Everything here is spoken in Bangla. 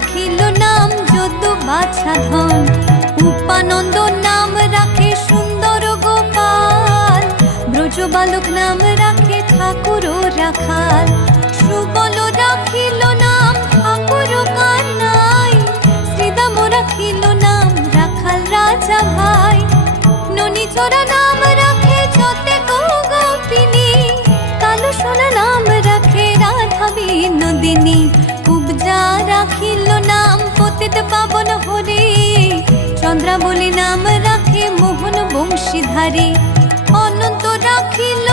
রাখিল নাম যদু বাছা ধন। উপানন্দ নাম রাখে সুন্দর গোপাল, ব্রজ বালক নাম রাখে ঠাকুর রাখাল। সুবল রাখিল নাম ঠাকুর কানাই, শ্রীদাম রাখিল নাম রাখাল রাজা ভাই। ননীচরা নাম রাখে যতে গোপিনী, কালো সোনা নাম রাখে রাধা বিনোদিনী। কুবজা রাখিল নাম পতিত পাবন হরি, চন্দ্রাবলী নাম রাখে মোহন বংশীধারী। অনন্ত রাখিল